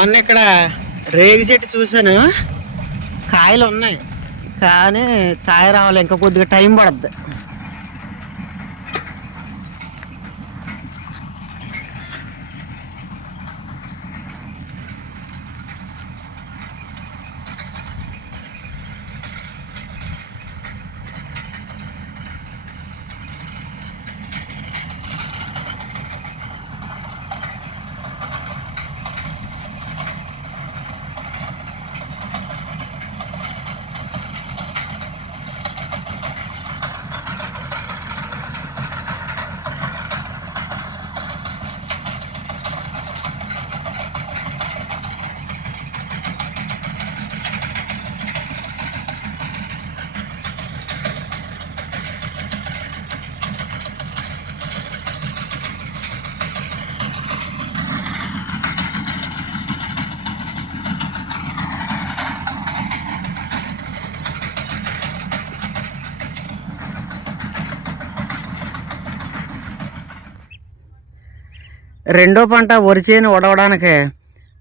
మొన్న ఇక్కడ రేగి చెట్టు చూశాను. కాయలు ఉన్నాయి. కానీ కాయ రావాలి. ఇంకా కొద్దిగా టైం పడుద్ది. రెండో పంట వరి చేను వడవడానికి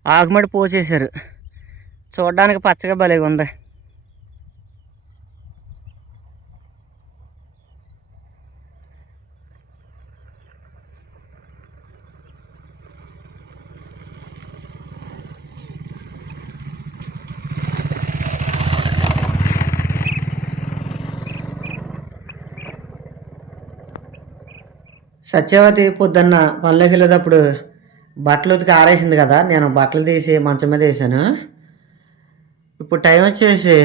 ఆకుమడి పోసేశారు. చూడడానికి పచ్చగా భలేగా ఉంది సత్యవతి పొద్దున్న పనిలోకి వెళ్ళేటప్పుడు బట్టలు ఉతికి ఆరేసింది కదా నేను బట్టలు తీసి మంచం మీద వేసాను. ఇప్పుడు టైం వచ్చేసి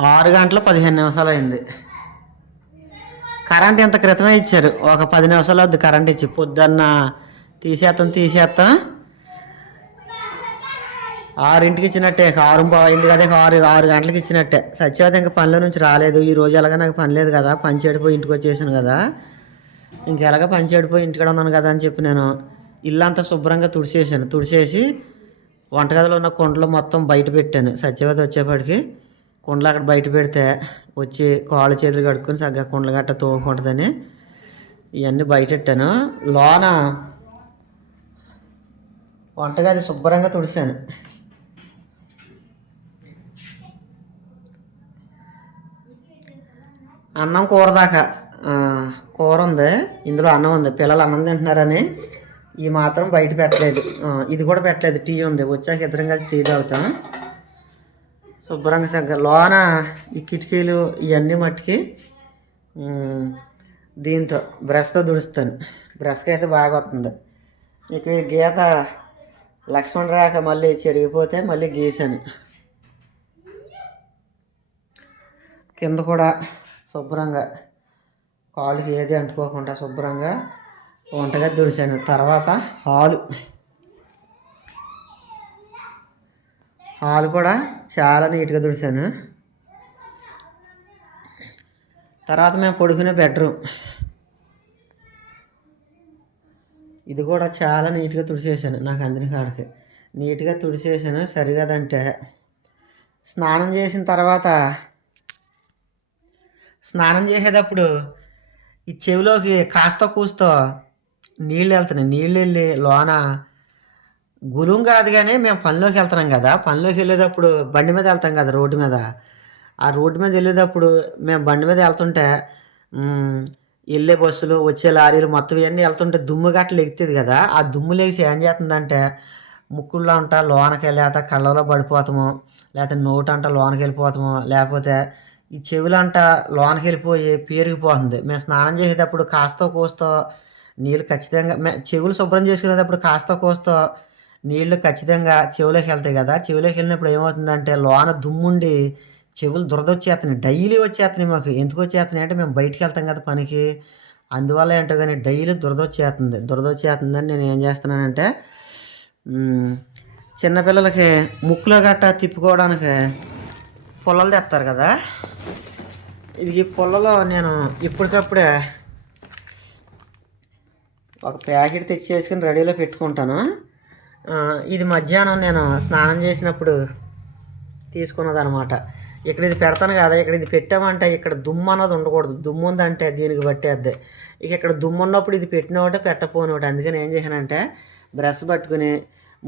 ఆరు గంటల పదిహేను నిమిషాలు అయింది. కరెంట్ ఇంత క్రితమే ఇచ్చారు. ఒక పది నిమిషాలు వద్దు కరెంట్ ఇచ్చి పొద్దున్న తీసేస్తాం తీసేస్తాం ఆరింటికి ఇచ్చినట్టే ఆరు పావు అయింది కదా ఆరు ఆరు గంటలకు ఇచ్చినట్టే. సత్యవతి ఇంకా పనిలో నుంచి రాలేదు. ఈ రోజు ఎలాగ నాకు పని లేదు కదా పని చెడిపోయి ఇంటికి వచ్చేసాను కదా. ఇంకెలాగ పని చెడిపోయి ఇంటికాడ ఉన్నాను కదా అని చెప్పి నేను ఇల్లంతా శుభ్రంగా తుడిచేసాను తుడిచేసి వంటగదిలో ఉన్న కుండలు మొత్తం బయట పెట్టాను. సత్యవతి వచ్చేప్పటికి కుండలు అక్కడ బయట పెడితే వచ్చి కాళ్ళు చేతులు కడుక్కొని సగ్గా కుండలు గట్ట తోముకుంటుందని ఇవన్నీ బయట పెట్టాను. లోన వంటగది శుభ్రంగా తుడిసాను. అన్నం కూర దాకా కూర ఉంది. ఇందులో అన్నం ఉంది. పిల్లలు అన్నం తింటున్నారని ఈ మాత్రం బయట పెట్టలేదు. ఇది కూడా పెట్టలేదు. టీ ఉంది. వచ్చాక ఇద్దరం కలిసి టీ తాగుతాం. శుభ్రంగా సగ్గ లోన ఈ కిటికీలు ఇవన్నీ మట్టికి దీంతో బ్రష్తో దుడుస్తాను. బ్రష్కి అయితే బాగా వస్తుంది. ఇక్కడ గీత లక్ష్మణ రేఖ మళ్ళీ చెరిగిపోతే మళ్ళీ గీసాను. కింద కూడా శుభ్రంగా. కాళ్ళకి ఏది అంటుకోకుండా శుభ్రంగా వంటగా దుడిచాను తర్వాత హాలు. హాల్ కూడా చాలా నీట్గా దుడిచాను తర్వాత మేము పడుకునే బెడ్రూమ్. ఇది కూడా చాలా నీట్గా తుడిచేసాను నాకు అందిన కాడికి. నీట్గా తుడిచేసాను సరిగదంటే. స్నానం చేసిన తర్వాత స్నానం చేసేటప్పుడు ఈ చెవిలోకి కాస్త కూస్తో నీళ్ళు వెళ్తున్నాయి. నీళ్ళు వెళ్ళి లోన గురుం కాదు కానీ మేము పనిలోకి వెళ్తున్నాం కదా. పనిలోకి వెళ్ళేటప్పుడు బండి మీద వెళ్తాం కదా రోడ్డు మీద. ఆ రోడ్డు మీద వెళ్ళేటప్పుడు మేము బండి మీద వెళ్తుంటే వెళ్ళే బస్సులు వచ్చే లారీలు మొత్తం ఇవన్నీ వెళ్తుంటే దుమ్ము గట్టలు ఎగుతుంది కదా. ఆ దుమ్ము లేచి ఏం చేస్తుందంటే ముక్కుల్లో అంట లోనకి లేకపోతే కళ్ళలో పడిపోతాము లేకపోతే నోటు అంట లోనకి వెళ్ళిపోతాము లేకపోతే ఈ చెవులంట లోనకి వెళ్ళిపోయి పేరుకుపోతుంది. మేము స్నానం చేసేటప్పుడు కాస్త కోస్తో నీళ్ళు ఖచ్చితంగా మే- చెవులు శుభ్రం చేసుకునేటప్పుడు కాస్త కోస్తో నీళ్ళు ఖచ్చితంగా చెవులోకి వెళ్తాయి కదా. చెవులోకి వెళ్ళినప్పుడు ఏమవుతుందంటే లోన దుమ్ముండి చెవులు దురద వచ్చేస్తున్నాయి డైలీ వచ్చేస్తున్నాయి మాకు. ఎందుకు వచ్చేస్తున్నాయి అంటే మేము బయటికి వెళ్తాం కదా పనికి. అందువల్ల ఏంటో కానీ డైలీ దురద వచ్చేస్తుంది దురద వచ్చేస్తుందని నేను ఏం చేస్తున్నానంటే చిన్నపిల్లలకి ముక్కులో గట్ట తిప్పుకోవడానికి పుల్లలు తెస్తారు కదా? ఇది ఈ పుల్లలో నేను ఇప్పటికప్పుడే ఒక ప్యాకెట్ తెచ్చేసుకుని రెడీలో పెట్టుకుంటాను. ఇది మధ్యాహ్నం నేను స్నానం చేసినప్పుడు తీసుకున్నది అనమాట ఇక్కడ ఇది పెడతాను కదా ఇక్కడ ఇది పెట్టామంటే ఇక్కడ దుమ్ము అన్నది ఉండకూడదు. దుమ్ము ఉందంటే దీనికి పట్టేద్ది. ఇక ఇక్కడ దుమ్ము ఉన్నప్పుడు ఇది పెట్టిన ఒకటే పెట్టపోని ఒకటి అందుకని ఏం చేశానంటే బ్రష్ పట్టుకుని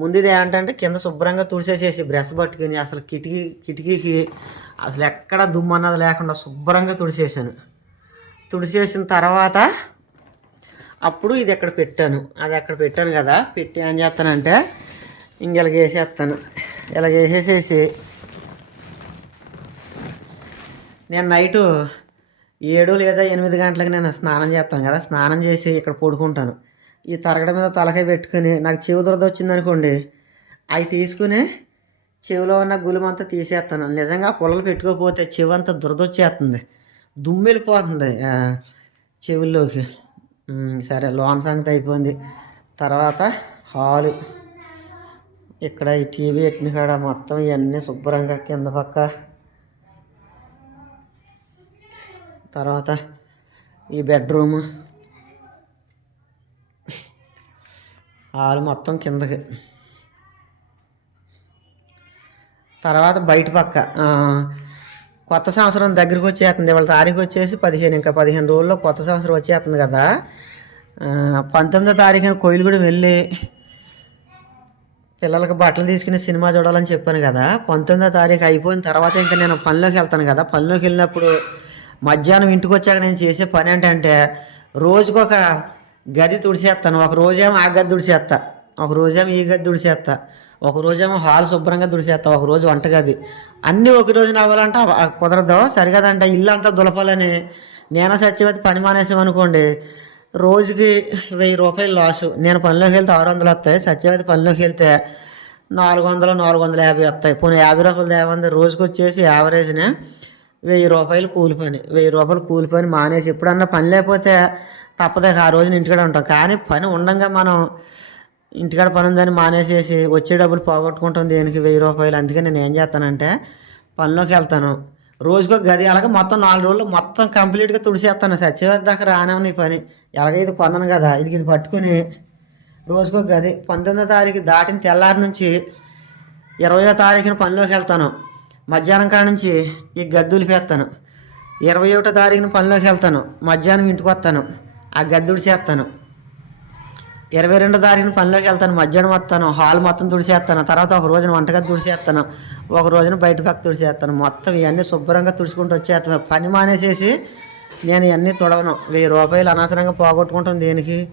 ముందుది ఏంటంటే కింద శుభ్రంగా తుడిసేసేసి బ్రష్ పట్టుకుని అసలు కిటికీ కిటికీకి అసలు ఎక్కడ దుమ్ము అన్నది లేకుండా శుభ్రంగా తుడిసేసాను తుడిచేసిన తర్వాత అప్పుడు ఇది ఎక్కడ పెట్టాను. అది అక్కడ పెట్టాను కదా పెట్టి ఏం చేస్తానంటే ఇంకెలా వేసేస్తాను ఇలా వేసేసేసి నేను నైటు ఏడు లేదా ఎనిమిది గంటలకు నేను స్నానం చేస్తాను కదా స్నానం చేసి ఇక్కడ పడుకుంటాను. ఈ తరగడ మీద తలకాయ పెట్టుకుని నాకు చెవి దురద వచ్చింది అనుకోండి అవి తీసుకుని చెవిలో ఉన్న గులిమంతా తీసేస్తాను. నిజంగా పొలలు పెట్టుకోకపోతే చెవి అంతా దురద వచ్చేస్తుంది. దుమ్ము వెళ్ళిపోతుంది చెవుల్లోకి. సరే లోన్ సంగతి అయిపోయింది. తర్వాత హాలు. ఇక్కడ ఈ టీవీ పెట్టిన కాడ మొత్తం ఇవన్నీ శుభ్రంగా కింద పక్క. తర్వాత ఈ బెడ్రూమ్. ఆలు మొత్తం కిందకి. తర్వాత బయట పక్క కొత్త సంవత్సరం దగ్గరికి వచ్చేస్తుంది. ఇవాళ తారీఖు వచ్చేసి పదిహేను ఇంకా పదిహేను రోజుల్లో కొత్త సంవత్సరం వచ్చేస్తుంది కదా. పంతొమ్మిదో తారీఖున కోయిలగూడెం వెళ్ళి పిల్లలకి బట్టలు తీసుకుని సినిమా చూడాలని చెప్పాను కదా. పంతొమ్మిదో తారీఖు అయిపోయిన తర్వాత ఇంకా నేను పనిలోకి వెళ్తాను కదా. పనిలోకి వెళ్ళినప్పుడు మధ్యాహ్నం ఇంటికి వచ్చాక నేను చేసే పని ఏంటంటే రోజుకొక గది తుడిచేస్తాను ఒక రోజేమో ఆ గది తుడిచేస్తా ఒక రోజేమో ఈ గది తుడిచేస్తా ఒక రోజేమో హాల్ శుభ్రంగా తుడిచేస్తా ఒక రోజు వంటగది అన్నీ ఒక రోజున అవ్వాలంటే కుదరదు. సరిగదంటే. ఇల్లు అంతా దులపాలని. నేను సత్యవతి పని మానేసామనుకోండి రోజుకి వెయ్యి రూపాయలు లాసు నేను పనిలోకి వెళ్తే ఆరు వందలు వస్తాయి. సత్యవతి పనిలోకి వెళ్తే నాలుగు వందలు నాలుగు వందల యాభై వస్తాయి. పోనీ యాభై రూపాయలు తేవంది. రోజుకి వచ్చేసి యావరేజ్నే వెయ్యి రూపాయలు కూలి పని వెయ్యి రూపాయలు కూలి పని మానేసి ఎప్పుడన్నా పని లేకపోతే తప్పదే ఆ రోజున ఇంటికాడ ఉంటాం. కానీ పని ఉండంగా మనం ఇంటికాడ పని ఉందని మానేసేసి వచ్చే డబ్బులు పోగొట్టుకుంటాం దేనికి? వెయ్యి రూపాయలు. అందుకే నేను ఏం చేస్తానంటే పనిలోకి వెళ్తాను. రోజుకో గది అలాగే మొత్తం నాలుగు రోజులు మొత్తం కంప్లీట్గా తుడిచేస్తాను సత్యవతి దాకా రానవని ఈ పని. ఎలాగో ఇది కొన్నాను కదా ఇది ఇది పట్టుకుని రోజుకో గది పంతొమ్మిదో తారీఖు దాటిన తెల్లారి నుంచి ఇరవయో తారీఖున పనిలోకి వెళ్తాను. మధ్యాహ్నం కాడ నుంచి ఈ గద్దులు పేస్తాను ఇరవై ఒకటో తారీఖున పనిలోకి వెళ్తాను. మధ్యాహ్నం ఇంటికి వస్తాను. ఆ గద్దుడు చేస్తాను. ఇరవై రెండో తారీఖున పనిలోకి వెళ్తాను మధ్యాహ్నం వస్తాను హాల్ మొత్తం తుడిచేస్తాను తర్వాత ఒక రోజున వంటగది తుడిచేస్తాను ఒక రోజున బయట పక్క తుడిచేస్తాను. మొత్తం ఇవన్నీ శుభ్రంగా తుడుచుకుంటూ వచ్చేస్తాను. పని మానేసేసి నేను ఇవన్నీ తుడవను. వెయ్యి రూపాయలు అనవసరంగా పోగొట్టుకుంటాం దేనికి?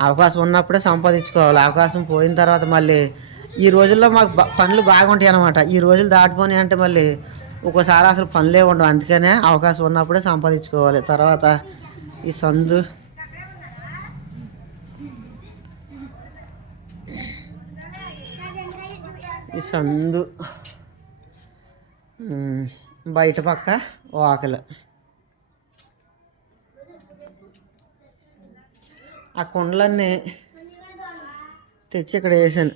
అవకాశం ఉన్నప్పుడే సంపాదించుకోవాలి. అవకాశం పోయిన తర్వాత మళ్ళీ ఈ రోజుల్లో మాకు పనులు బాగుంటాయి అన్నమాట. ఈ రోజులు దాటిపోయి అంటే మళ్ళీ ఒక్కోసారి అసలు పనులే ఉండవు. అందుకనే అవకాశం ఉన్నప్పుడే సంపాదించుకోవాలి. తర్వాత ఈ సందు. ఈ సందు. బయట పక్క వాకలు ఆ కుండలన్నీ తెచ్చి ఇక్కడ వేసాను.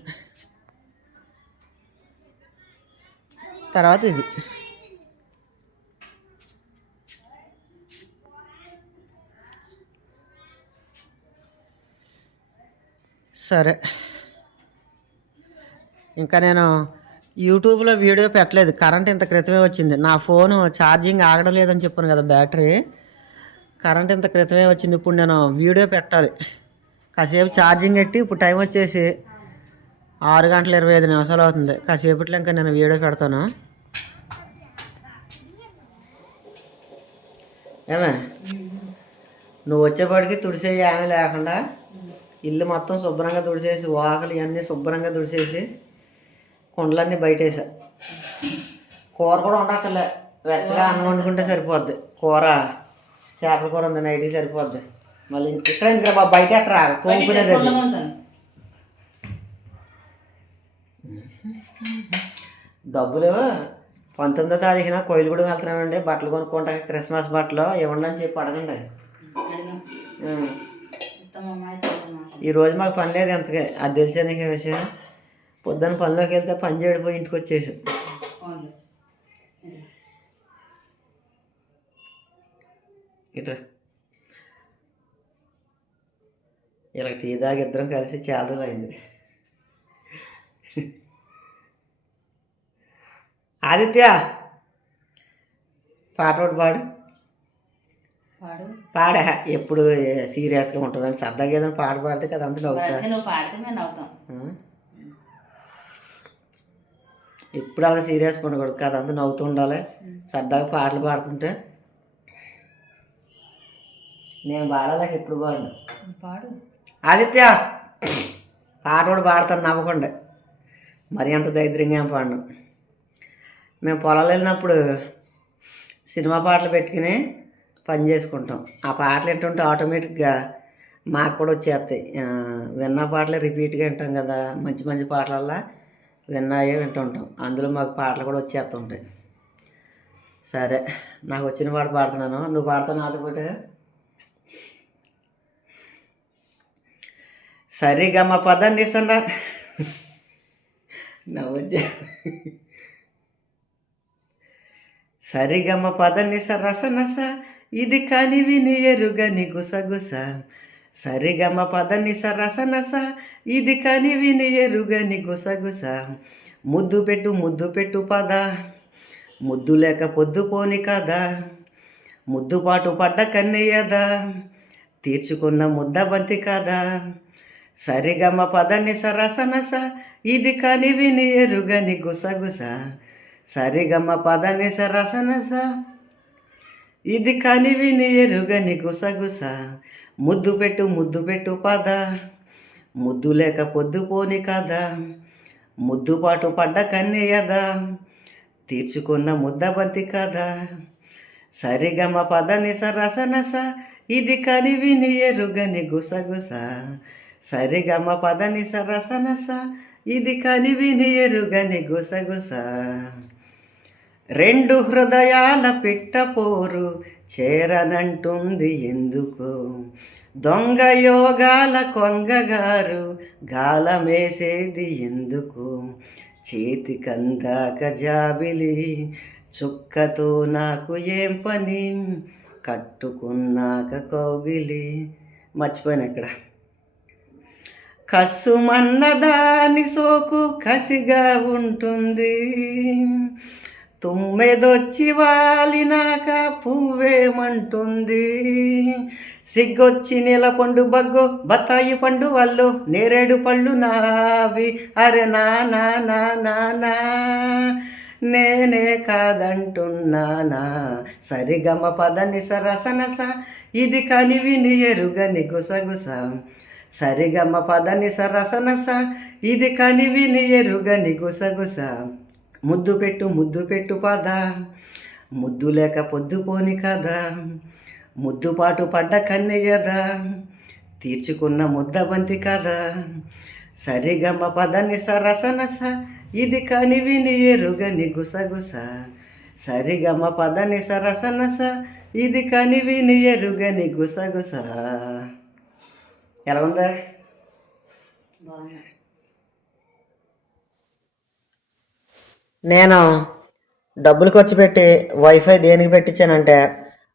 తర్వాత ఇది. సరే. ఇంకా నేను యూట్యూబ్లో వీడియో పెట్టలేదు. కరెంట్ ఇంత క్రితమే వచ్చింది. నా ఫోను ఛార్జింగ్ ఆగడం లేదని చెప్పాను కదా బ్యాటరీ. కరెంట్ ఇంత క్రితమే వచ్చింది. ఇప్పుడు నేను వీడియో పెట్టాలి. కాసేపు ఛార్జింగ్ పెట్టి ఇప్పుడు టైం వచ్చేసి ఆరు గంటల ఇరవై ఐదు నిమిషాలు అవుతుంది. కాసేపట్లో ఇంకా నేను వీడియో పెడతాను. ఏమే? నువ్వు వచ్చేపాటికి తుడిసే ఏమీ లేకుండా ఇల్లు మొత్తం శుభ్రంగా తుడిచేసి వాకలు ఇవన్నీ శుభ్రంగా తుడిచేసి కుండలన్నీ బయటేసా. కూర కూడా ఉండక్కర్లే వెచ్చగా అన్నం వండుకుంటే సరిపోద్ది. కూర చేపల కూర ఉంది నైట్కి సరిపోద్ది. మళ్ళీ ఇంక ఇక్కడ ఇంకా బాబు బయట తోముకునేది అది. డబ్బులు పంతొమ్మిదో తారీఖున కోయిలగూడెం వెళ్తున్నామండి. బట్టలు కొనుక్కుంటా క్రిస్మస్ బట్టలు ఇవ్వండి అని చెప్పి అడగండి. ఉం. ఈ రోజు మాకు పని లేదు ఎంతకే అది తెలిసే నీకు విషయం. పొద్దున్న పనిలోకి వెళ్తే పని చేయడిపోయి ఇంటికి వచ్చేసి. ఇట్రా. ఇలా టీ దాకా ఇద్దరం కలిసి చాలా రోజులు అయింది. ఆదిత్య పాట ఒకటి పాడు. పాడు. పాడా. ఎప్పుడు సీరియస్గా ఉంటామని సరదాగా ఏదైనా పాట పాడితే కదా అంత ఆ? ఎప్పుడు అలా సీరియస్గా ఉండకూడదు కదా అంతా నవ్వుతూ ఉండాలి. సరదాగా పాటలు పాడుతుంటే. నేను పాడాలి ఎప్పుడు పాడను. పాడు. ఆదిత్య పాట కూడా పాడతాను నవ్వకుండా. మరి అంత దరిద్రంగా ఏం పాడను. మేము పొలాలు వెళ్ళినప్పుడు సినిమా పాటలు పెట్టుకుని పని చేసుకుంటాం. ఆ పాటలు వింటుంటే ఆటోమేటిక్గా మాకు కూడా వచ్చేస్తాయి. విన్న పాటలే రిపీట్గా వింటాం కదా మంచి మంచి పాటలల్లా విన్నాయే వింటుంటాం. అందులో మాకు పాటలు కూడా వచ్చేస్తుంటాయి. సరే నాకు వచ్చిన పాట పాడుతున్నాను. నువ్వు పాడతావు నాతో పాటు. సరిగమ పద నిసన. నవ్వొచ్చా? సరిగమ పద నిస రస నస. ఇది కాని విని ఎరుగని గుసగుస. సరిగమ పద నిస ఇది కాని విని ఎరుగని గుసగుస. ముద్దు పెట్టు ముద్దు పెట్టు పద. ముద్దు లేక పొద్దు పోని కదా ముద్దుపాటు పడ్డ కన్నయ్యదా. తీర్చుకున్న ముద్ద బంతి కాదా సరిగమ పదని సరసనస ఇది కాని విని ఎరుగని గుసగుస. సరిగమ పదని సరసనస ఇది కాని విని ఎరుగని గుసగుస. ముద్దు పెట్టు ముద్దు పెట్టు పద. ముద్దు లేక పొద్దు పోని కదా ముద్దుపాటు పడ్డ కన్నయ్యదా తీర్చుకున్న ముద్ద బంతి కదా సరిగమ పదని సరసనస ఇది కని విని ఎరుగని గుసగుస. సరిగమ పదని సరసనస ఇది కని విని ఎరుగని గుసగుస. రెండు హృదయాల పిట్టపోరు చేరనంటుంది ఎందుకు? దొంగ యోగాల కొంగగారు గాలమేసేది ఎందుకు? చేతికందాక జాబిలి చుక్కతో నాకు ఏం పని? కట్టుకున్నాక కౌగిలి. మర్చిపోయాను ఇక్కడ. కసుమన్నదాని సోకు కసిగా ఉంటుంది. తుమ్మెదొచ్చి వాలినాక పువ్వేమంటుంది? సిగ్గొచ్చి నీల పండు బగ్గు బత్తాయి పండు వాళ్ళు నేరేడు పళ్ళు నావి. అరే నా నా నా నా నా. నేనే కాదంటున్నానా? సరిగమ పదని సరసనస ఇది కలివిని ఎరుగని గుసగుస. సరిగమ పదని సరసనస ఇది కలివిని ఎరుగని గుసగుస. ముద్దు పెట్టు ముద్దు పెట్టు పద. ముద్దు లేక పొద్దుపోని కదా ముద్దుపాటు పడ్డ కన్నయ్యదా. తీర్చుకున్న ముద్ద బంతి కదా సరిగమ పదని సరసనస ఇది కాని విని ఎరుగని గుసగుస. సరిగమ పదని సరసనస ఇది కాని విని ఎరుగని గుసగుస. ఎలా ఉందా? నేను డబ్బులు ఖర్చు పెట్టి వైఫై దేనికి పెట్టించానంటే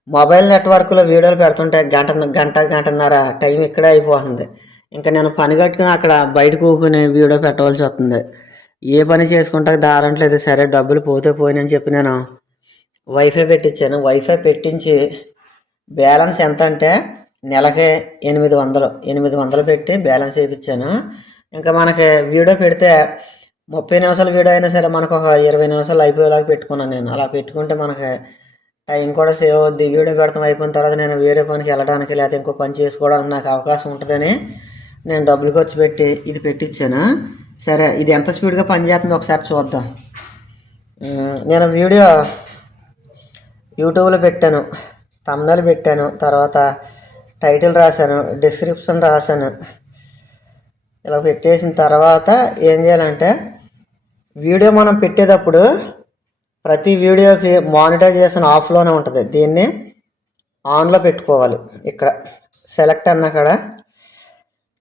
మొబైల్ నెట్వర్క్లో వీడియోలు పెడుతుంటే గంట గంట గంటన్నర టైం ఇక్కడే అయిపోతుంది. ఇంకా నేను పని కట్టుకుని అక్కడ బయట కూకుని వీడియో పెట్టవలసి వస్తుంది. ఏ పని చేసుకుంటా దారంట్లేదు సరే డబ్బులు పోతే పోయినని చెప్పి నేను వైఫై పెట్టించాను. వైఫై పెట్టించి బ్యాలెన్స్ ఎంత అంటే నెలకి ఎనిమిది వందలు ఎనిమిది వందలు పెట్టి బ్యాలెన్స్ వేయించాను ఇంకా మనకి వీడియో పెడితే ముప్పై నిమిషాల వీడియో అయినా సరే మనకు ఒక ఇరవై నిమిషాలు అయిపోయేలాగా పెట్టుకున్నాను నేను. అలా పెట్టుకుంటే మనకి టైం కూడా సేవ్ అవుద్ది. వీడియో పెడతాం అయిపోయిన తర్వాత నేను వేరే పనికి వెళ్ళడానికి లేకపోతే ఇంకో పని చేసుకోవడానికి నాకు అవకాశం ఉంటుందని నేను డబ్బులు ఖర్చు పెట్టి ఇది పెట్టించాను సరే ఇది ఎంత స్పీడ్గా పనిచేస్తుందో ఒకసారి చూద్దాం. నేను వీడియో యూట్యూబ్లో పెట్టాను తమ్నలు పెట్టాను తర్వాత టైటిల్ రాశాను డిస్క్రిప్షన్ రాశాను. ఇలా పెట్టేసిన తర్వాత ఏం చేయాలంటే వీడియో మనం పెట్టేటప్పుడు ప్రతి వీడియోకి మానిటైజేషన్ ఆఫ్లోనే ఉంటుంది. దీన్ని ఆన్లో పెట్టుకోవాలి. ఇక్కడ సెలెక్ట్ అన్న కాడ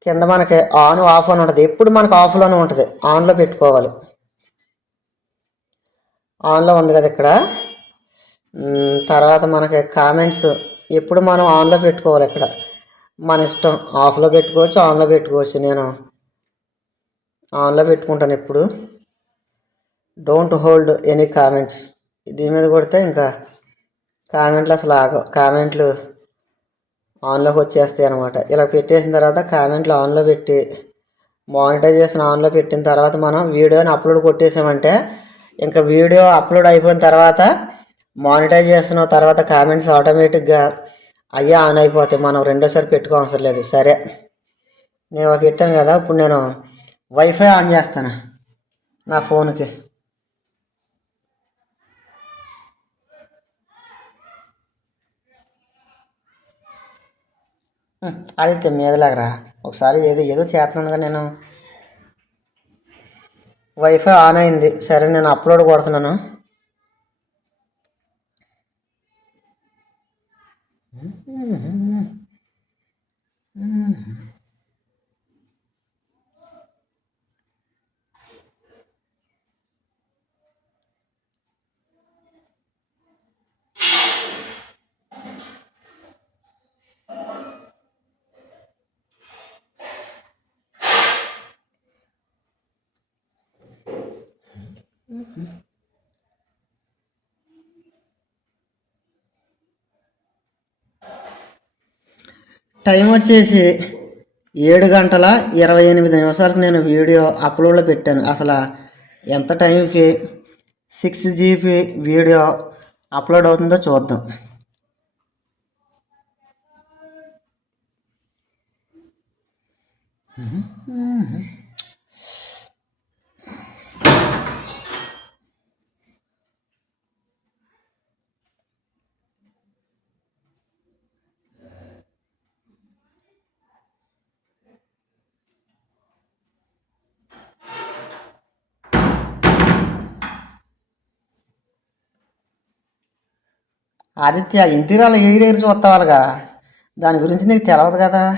కింద మనకి ఆన్ ఆఫ్ అని ఉంటుంది. ఎప్పుడు మనకు ఆఫ్లోనే ఉంటుంది. ఆన్లో పెట్టుకోవాలి. ఆన్లో ఉంది కదా ఇక్కడ. తర్వాత మనకి కామెంట్స్ ఎప్పుడు మనం ఆన్లో పెట్టుకోవాలి ఇక్కడ. మన ఇష్టం ఆఫ్లో పెట్టుకోవచ్చు ఆన్లో పెట్టుకోవచ్చు. నేను ఆన్లో పెట్టుకుంటాను ఎప్పుడు. డోంట్ హోల్డ్ ఎనీ కామెంట్స్ దీని మీద కొడితే ఇంకా కామెంట్లు అసలు ఆగవు. కామెంట్లు ఆన్లోకి వచ్చేస్తాయి అనమాట ఇలా పెట్టేసిన తర్వాత కామెంట్లు ఆన్లో పెట్టి మానిటైజేషన్ ఆన్లో పెట్టిన తర్వాత మనం వీడియోని అప్లోడ్ కొట్టేసామంటే ఇంకా వీడియో అప్లోడ్ అయిపోయిన తర్వాత మానిటైజేషన్ తర్వాత కామెంట్స్ ఆటోమేటిక్గా అయ్యే ఆన్ అయిపోతాయి. మనం రెండోసారి పెట్టుకోవసరం లేదు. సరే. నేను అలా పెట్టాను కదా ఇప్పుడు నేను వైఫై ఆన్ చేస్తాను నా ఫోన్కి ఆదిత్య మీదలాగరా ఒకసారి ఏదో ఏదో చేస్తున్నానుగా నేను. వైఫై ఆన్ అయింది. సరే నేను అప్లోడ్ కొడుతున్నాను. టైం వచ్చేసి ఏడు గంటల ఇరవై ఎనిమిది నిమిషాలకు నేను వీడియో అప్లోడ్లో పెట్టాను. అసలు ఎంత టైంకి సిక్స్ జీబీ వీడియో అప్లోడ్ అవుతుందో చూద్దాం. ఆదిత్య ఇంటిరాల ఏ దగ్గర చూస్తావాలుగా? దాని గురించి నీకు తెలియదు కదా?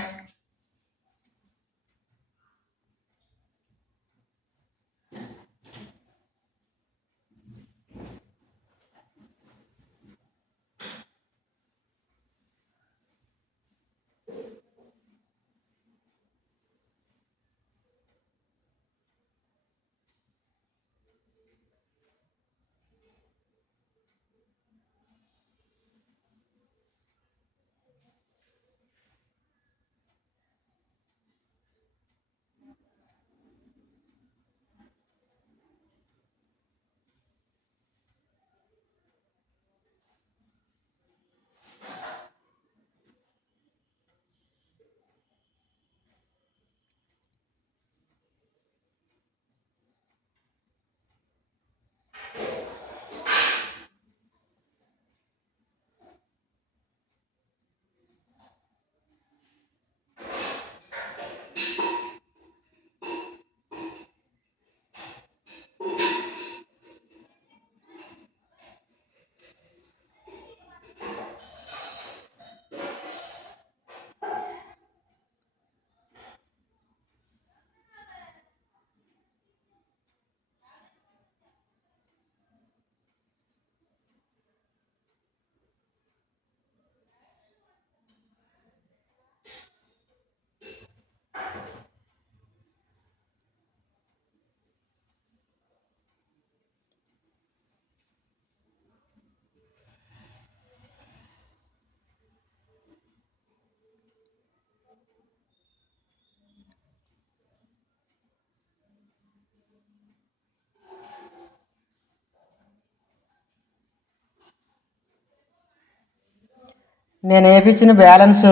నేను వేయించిన బ్యాలెన్స్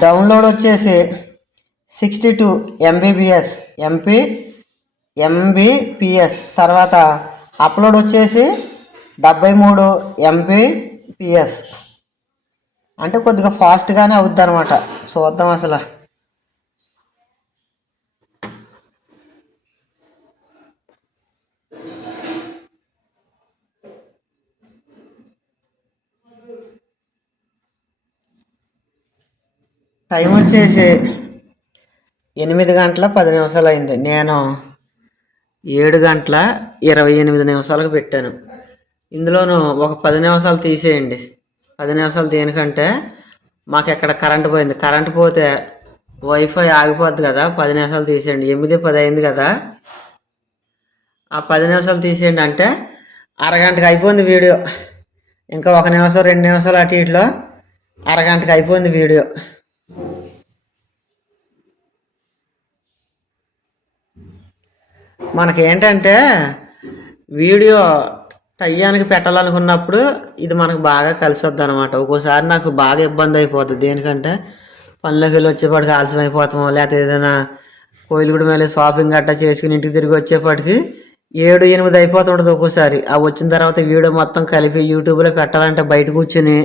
డౌన్లోడ్ వచ్చేసి sixty two MBBS MP Mbps తర్వాత అప్లోడ్ వచ్చేసి డెబ్బై మూడు ఎంబీపీఎస్ అంటే కొద్దిగా ఫాస్ట్గానే అవుద్ది అనమాట చూద్దాం అసలు. టైం వచ్చేసి ఎనిమిది గంటల పది నిమిషాలు అయింది నేను ఏడు గంటల ఇరవై ఎనిమిది నిమిషాలకు పెట్టాను. ఇందులోనూ ఒక పది నిమిషాలు తీసేయండి. పది నిమిషాలు దేనికంటే మాకు ఎక్కడ కరెంట్ పోయింది. కరెంట్ పోతే వైఫై ఆగిపోద్ది కదా పది నిమిషాలు తీసేయండి. ఎనిమిది పది అయింది కదా. ఆ పది నిమిషాలు తీసేయండి అంటే అరగంటకి అయిపోయింది వీడియో. ఇంకా ఒక నిమిషం రెండు నిమిషాలు అటు ఇటులో అరగంటకి అయిపోయింది వీడియో. మనకేంటంటే వీడియో టయ్యానికి పెట్టాలనుకున్నప్పుడు ఇది మనకు బాగా కలిసి వద్ది అనమాట ఒక్కోసారి నాకు బాగా ఇబ్బంది అయిపోతుంది దేనికంటే పనులకి వెళ్ళి వచ్చేప్పటికి ఆలస్యం అయిపోతాము లేకపోతే ఏదైనా కోయిలగూడ ಮೇಲೆ షాపింగ్ గట్టా చేసుకుని ఇంటికి తిరిగి వచ్చేప్పటికి ఏడు ఎనిమిది అయిపోతుంటుంది ఒక్కోసారి. ఆ వచ్చిన తర్వాత వీడియో మొత్తం కలిపి యూట్యూబ్లో పెట్టాలంటే బయట కూర్చుని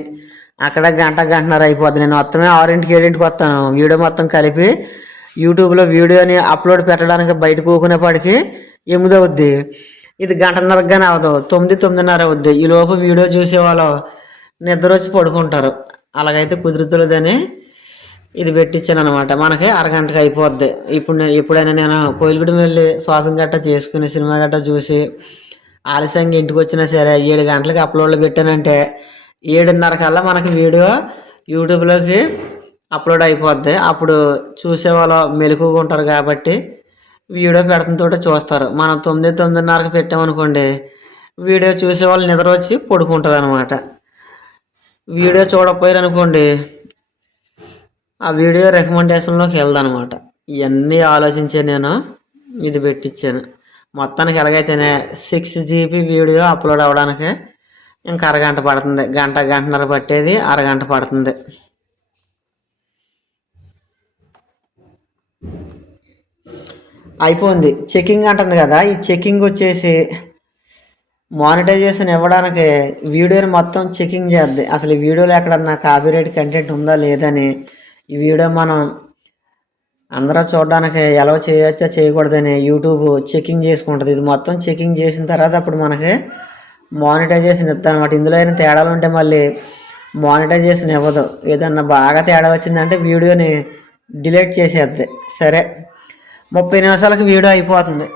అక్కడ గంట గంటన్నర అయిపోద్ది. నేను మొత్తమే ఆరింటికి ఏడింటికి వస్తాను. వీడియో మొత్తం కలిపి యూట్యూబ్లో వీడియోని అప్లోడ్ పెట్టడానికి బయటకు కూకునేపాటికి ఎనిమిది అవుద్ది ఇది గంటన్నరగానే అవ్వదు తొమ్మిది తొమ్మిదిన్నర అవుద్ది. ఈలోపు వీడియో చూసేవాళ్ళు నిద్ర వచ్చి పడుకుంటారు. అలాగైతే కుదురుతులేదని ఇది పెట్టించాను అనమాట మనకి అరగంటకి అయిపోద్ది. ఇప్పుడు నేను ఎప్పుడైనా నేను కోయిలగూడెం వెళ్ళి షాపింగ్ గట్టా చేసుకుని సినిమా గట్టా చూసి ఆలస్యంగా ఇంటికి వచ్చినా సరే ఏడు గంటలకి అప్లోడ్లో పెట్టానంటే ఏడున్నర కల్లా మనకి వీడియో యూట్యూబ్లోకి అప్లోడ్ అయిపోద్ది. అప్పుడు చూసేవాళ్ళు మెలకుగా ఉంటారు కాబట్టి వీడియో పెడతంతో చూస్తారు. మనం తొమ్మిది తొమ్మిదిన్నరకు పెట్టామనుకోండి వీడియో చూసేవాళ్ళు నిద్ర వచ్చి పడుకుంటారు అనమాట వీడియో చూడకపోయారు అనుకోండి ఆ వీడియో రికమెండేషన్లోకి వెళ్దనమాట ఇవన్నీ ఆలోచించే నేను ఇది పెట్టించాను మొత్తానికి ఎలాగైతేనే సిక్స్ జీబీ వీడియో అప్లోడ్ అవ్వడానికి ఇంకా అరగంట పడుతుంది. గంట గంటన్నర పట్టేది అరగంట పడుతుంది. అయిపోయింది. చెకింగ్ అంటుంది కదా ఈ చెకింగ్ వచ్చేసి మానిటైజేషన్ ఇవ్వడానికి వీడియోని మొత్తం చెకింగ్ చేద్ది. అసలు ఈ వీడియోలో ఎక్కడన్నా కాపీరైట్ కంటెంట్ ఉందా లేదని ఈ వీడియో మనం అందరూ చూడడానికి ఎలా చేయొచ్చా చేయకూడదని యూట్యూబ్ చెకింగ్ చేసుకుంటుంది. ఇది మొత్తం చెకింగ్ చేసిన తర్వాత అప్పుడు మనకి మానిటైజేషన్ ఇస్తాను అనమాట ఇందులో అయినా తేడాలు ఉంటే మళ్ళీ మానిటైజేషన్ ఇవ్వదు. ఏదన్నా బాగా తేడా వచ్చిందంటే వీడియోని డిలీట్ చేసేద్ది. సరే. ముప్పై నిమిషాలకు వీడియో అయిపోతుంది.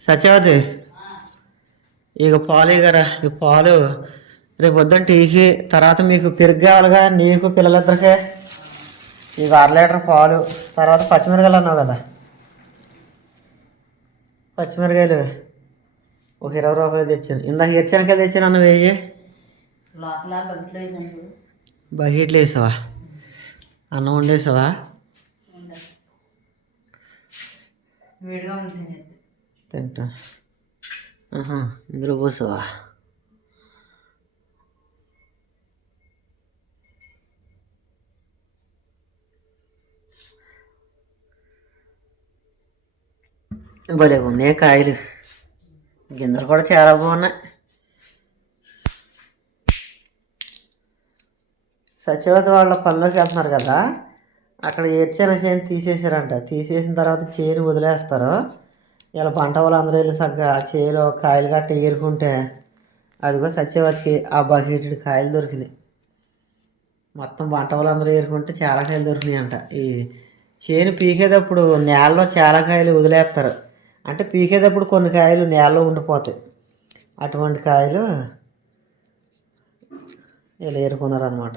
సత్యవతి ఇక పాలు ఇగరా ఈ పాలు. రేపు పొద్దున్న టీకి తర్వాత మీకు పెరుగు కావాలిగా నీకు పిల్లలిద్దరికే. ఇక అర లీటర్ పాలు. తర్వాత పచ్చిమిరకాయలు అన్నావు కదా. పచ్చిమిరకాయలు ఒక ఇరవై రూపాయలు తెచ్చాను. ఇందాక ఎరిచనకాయలు తెచ్చాను అన్న వెయ్యి. లోపల బకెట్లో వేసాను బకెట్లు వేసావా అన్నం వండేసావా వేడిగా ఉంటుంది తింటా ఆహా ఇందులో పోసావా భలే ఉన్నాయి కాయలు గింజలు కూడా చాలా బాగున్నాయి సత్యవతి వాళ్ళ పనిలోకి వెళ్తున్నారు కదా అక్కడ ఏడ్చిన చేను తీసేసారంట తీసేసిన తర్వాత చేను వదిలేస్తారు. ఇలా పంట వాళ్ళందరూ వెళ్ళి సగ్గా ఆ చేలో కాయలు గట్ట ఏరుకుంటే అదిగో సత్యవతికి ఆ బకెట్ కాయలు దొరికినాయి. మొత్తం పంట వాళ్ళందరూ ఏరుకుంటే చాలా కాయలు దొరికినాయి అంట ఈ చేను పీకేటప్పుడు నేలలో చాలా కాయలు వదిలేస్తారు. అంటే పీకేటప్పుడు కొన్ని కాయలు నేలలో ఉండిపోతాయి. అటువంటి కాయలు ఇలా ఏరుకున్నారు అనమాట